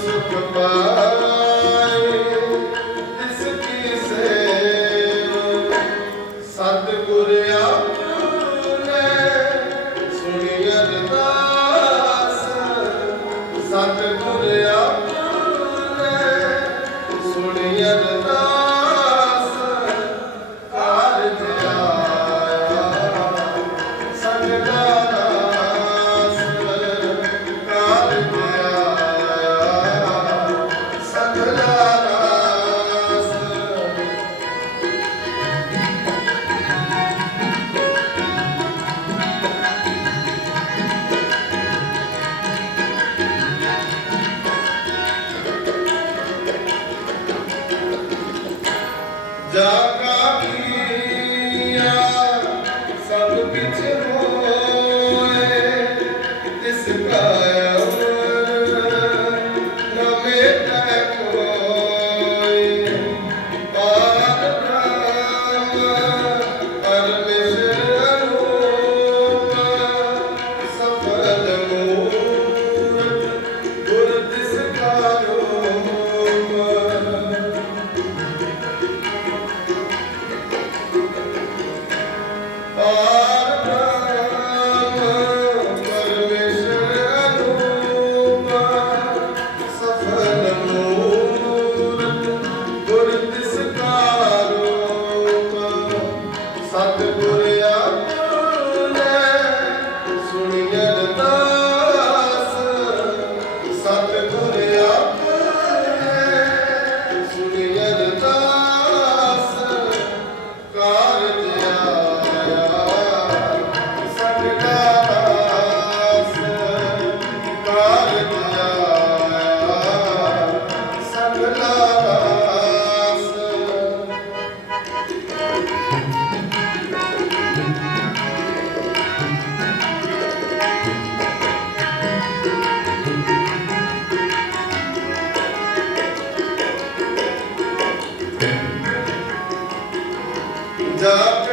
ਸੁਖ ਪਾ 자,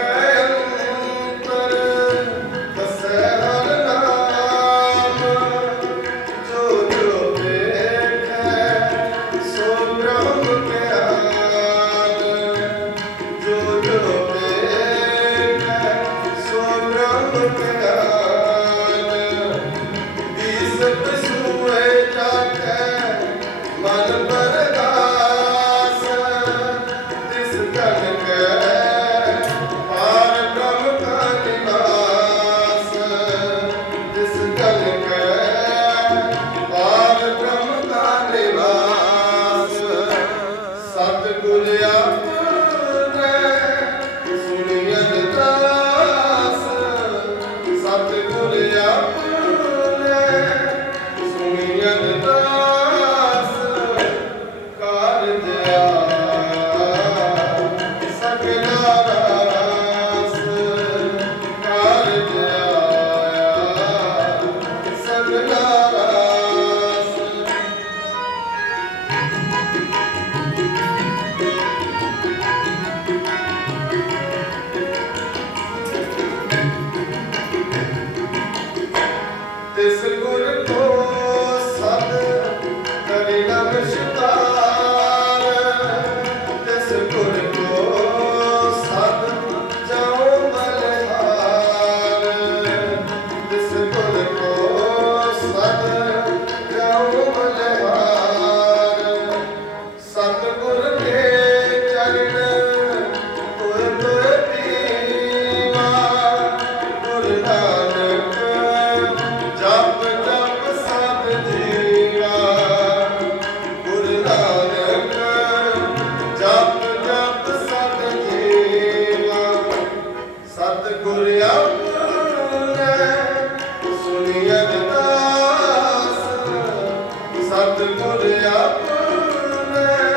ਸਤਿਗੁਰ ਆਪਣੇ